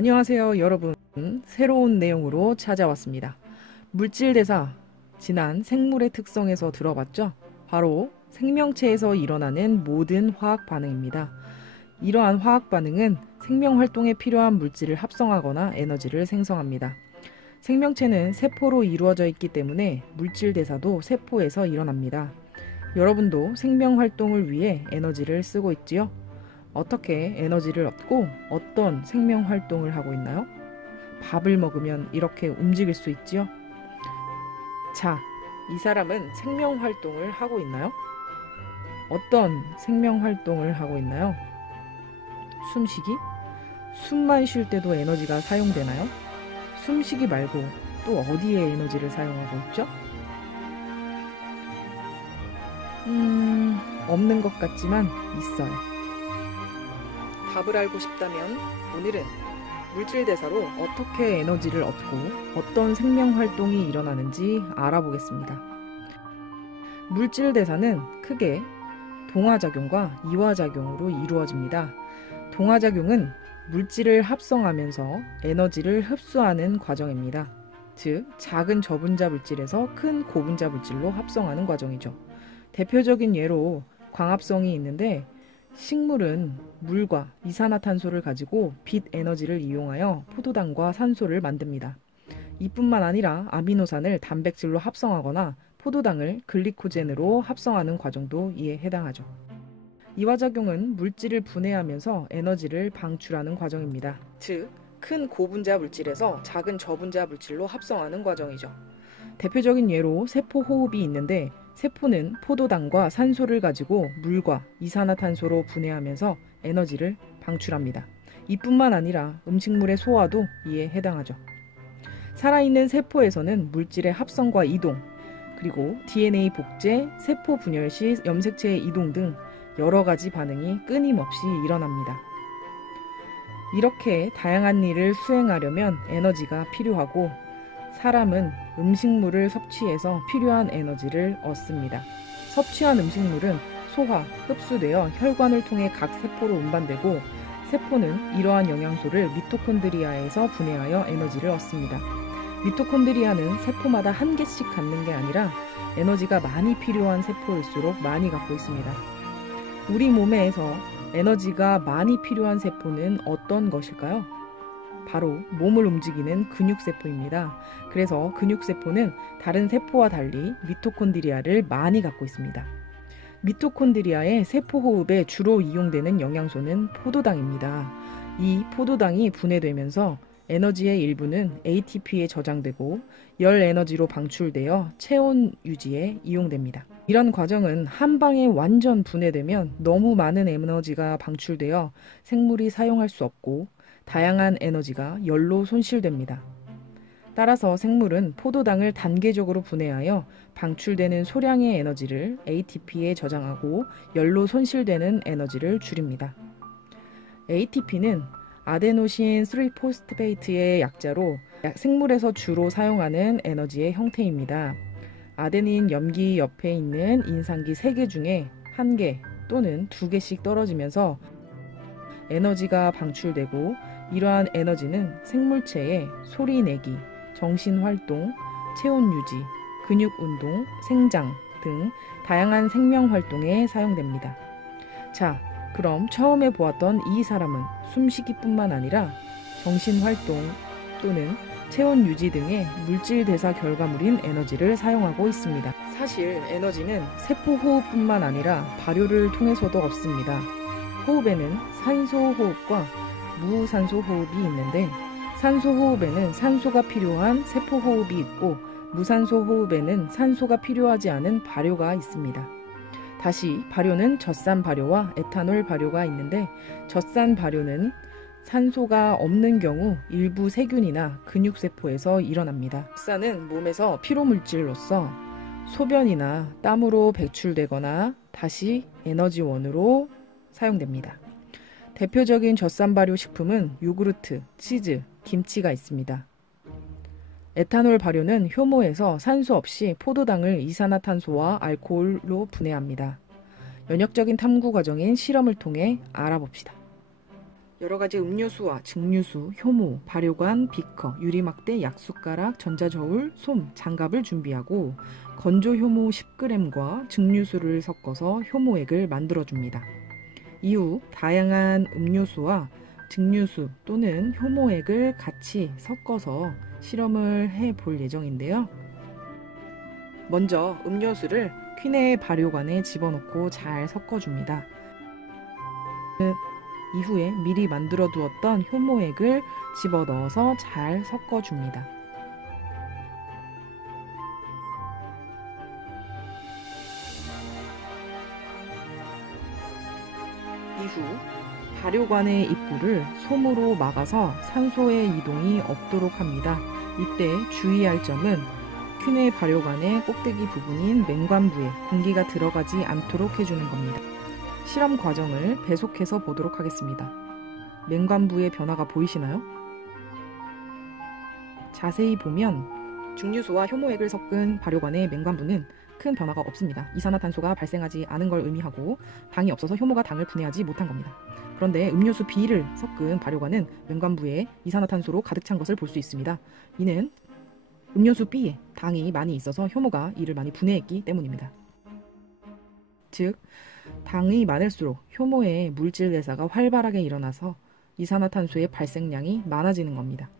안녕하세요 여러분. 새로운 내용으로 찾아왔습니다. 물질대사, 지난 생물의 특성에서 들어봤죠? 바로 생명체에서 일어나는 모든 화학 반응입니다. 이러한 화학 반응은 생명 활동에 필요한 물질을 합성하거나 에너지를 생성합니다. 생명체는 세포로 이루어져 있기 때문에 물질대사도 세포에서 일어납니다. 여러분도 생명 활동을 위해 에너지를 쓰고 있지요? 어떻게 에너지를 얻고 어떤 생명 활동을 하고 있나요? 밥을 먹으면 이렇게 움직일 수 있지요? 자, 이 사람은 생명 활동을 하고 있나요? 어떤 생명 활동을 하고 있나요? 숨쉬기? 숨만 쉴 때도 에너지가 사용되나요? 숨쉬기 말고 또 어디에 에너지를 사용하고 있죠? 없는 것 같지만 있어요. 답을 알고 싶다면 오늘은 물질대사로 어떻게 에너지를 얻고 어떤 생명활동이 일어나는지 알아보겠습니다. 물질대사는 크게 동화작용과 이화작용으로 이루어집니다. 동화작용은 물질을 합성하면서 에너지를 흡수하는 과정입니다. 즉, 작은 저분자 물질에서 큰 고분자 물질로 합성하는 과정이죠. 대표적인 예로 광합성이 있는데 식물은 물과 이산화탄소를 가지고 빛 에너지를 이용하여 포도당과 산소를 만듭니다. 이뿐만 아니라 아미노산을 단백질로 합성하거나 포도당을 글리코젠으로 합성하는 과정도 이에 해당하죠. 이화작용은 물질을 분해하면서 에너지를 방출하는 과정입니다. 즉, 큰 고분자 물질에서 작은 저분자 물질로 합성하는 과정이죠. 대표적인 예로 세포 호흡이 있는데 세포는 포도당과 산소를 가지고 물과 이산화탄소로 분해하면서 에너지를 방출합니다. 이뿐만 아니라 음식물의 소화도 이에 해당하죠. 살아있는 세포에서는 물질의 합성과 이동, 그리고 DNA 복제, 세포 분열 시 염색체의 이동 등 여러 가지 반응이 끊임없이 일어납니다. 이렇게 다양한 일을 수행하려면 에너지가 필요하고 사람은 음식물을 섭취해서 필요한 에너지를 얻습니다. 섭취한 음식물은 소화, 흡수되어 혈관을 통해 각 세포로 운반되고 세포는 이러한 영양소를 미토콘드리아에서 분해하여 에너지를 얻습니다. 미토콘드리아는 세포마다 한 개씩 갖는 게 아니라 에너지가 많이 필요한 세포일수록 많이 갖고 있습니다. 우리 몸에서 에너지가 많이 필요한 세포는 어떤 것일까요? 바로 몸을 움직이는 근육세포입니다. 그래서 근육세포는 다른 세포와 달리 미토콘드리아를 많이 갖고 있습니다. 미토콘드리아의 세포호흡에 주로 이용되는 영양소는 포도당입니다. 이 포도당이 분해되면서 에너지의 일부는 ATP에 저장되고 열 에너지로 방출되어 체온 유지에 이용됩니다. 이런 과정은 한 방에 완전 분해되면 너무 많은 에너지가 방출되어 생물이 사용할 수 없고 다양한 에너지가 열로 손실됩니다. 따라서 생물은 포도당을 단계적으로 분해하여 방출되는 소량의 에너지를 ATP에 저장하고 열로 손실되는 에너지를 줄입니다. ATP는 아데노신 3포스페이트의 약자로 생물에서 주로 사용하는 에너지의 형태입니다. 아데닌 염기 옆에 있는 인산기 3개 중에 1개 또는 2개씩 떨어지면서 에너지가 방출되고 이러한 에너지는 생물체의 소리 내기, 정신활동, 체온 유지, 근육운동, 생장 등 다양한 생명활동에 사용됩니다. 자, 그럼 처음에 보았던 이 사람은 숨쉬기뿐만 아니라 정신활동 또는 체온 유지 등의 물질대사 결과물인 에너지를 사용하고 있습니다. 사실 에너지는 세포호흡뿐만 아니라 발효를 통해서도 얻습니다. 호흡에는 산소호흡과 무산소호흡이 있는데 산소호흡에는 산소가 필요한 세포호흡이 있고 무산소호흡에는 산소가 필요하지 않은 발효가 있습니다. 다시 발효는 젖산 발효와 에탄올 발효가 있는데 젖산 발효는 산소가 없는 경우 일부 세균이나 근육세포에서 일어납니다. 젖산은 몸에서 피로물질로서 소변이나 땀으로 배출되거나 다시 에너지원으로 사용됩니다. 대표적인 젖산 발효 식품은 요구르트, 치즈, 김치가 있습니다. 에탄올 발효는 효모에서 산소 없이 포도당을 이산화탄소와 알코올로 분해합니다. 연역적인 탐구 과정인 실험을 통해 알아봅시다. 여러 가지 음료수와 증류수, 효모, 발효관, 비커, 유리막대, 약숟가락, 전자저울, 솜, 장갑을 준비하고 건조 효모 10g과 증류수를 섞어서 효모액을 만들어줍니다. 이후 다양한 음료수와 증류수 또는 효모액을 같이 섞어서 실험을 해볼 예정인데요. 먼저 음료수를 퀴네 발효관에 집어넣고 잘 섞어줍니다. 이후에 미리 만들어 두었던 효모액을 집어넣어서 잘 섞어줍니다. 이후 발효관의 입구를 솜으로 막아서 산소의 이동이 없도록 합니다. 이때 주의할 점은 퀴네 발효관의 꼭대기 부분인 맹관부에 공기가 들어가지 않도록 해주는 겁니다. 실험 과정을 배속해서 보도록 하겠습니다. 맹관부의 변화가 보이시나요? 자세히 보면 증류수와 효모액을 섞은 발효관의 맹관부는 큰 변화가 없습니다. 이산화탄소가 발생하지 않은 걸 의미하고 당이 없어서 효모가 당을 분해하지 못한 겁니다. 그런데 음료수 B를 섞은 발효관은 맹관부에 이산화탄소로 가득 찬 것을 볼 수 있습니다. 이는 음료수 B에 당이 많이 있어서 효모가 이를 많이 분해했기 때문입니다. 즉, 당이 많을수록 효모의 물질 대사가 활발하게 일어나서 이산화탄소의 발생량이 많아지는 겁니다.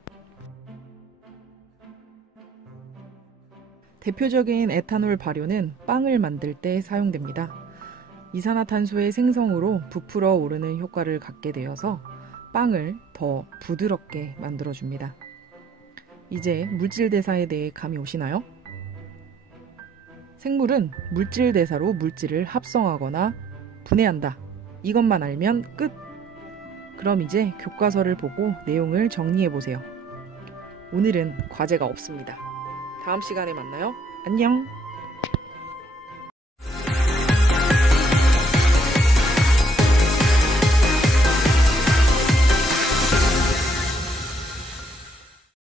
대표적인 에탄올 발효는 빵을 만들 때 사용됩니다. 이산화탄소의 생성으로 부풀어 오르는 효과를 갖게 되어서 빵을 더 부드럽게 만들어줍니다. 이제 물질 대사에 대해 감이 오시나요? 생물은 물질 대사로 물질을 합성하거나 분해한다. 이것만 알면 끝! 그럼 이제 교과서를 보고 내용을 정리해보세요. 오늘은 과제가 없습니다. 다음 시간에 만나요. 안녕!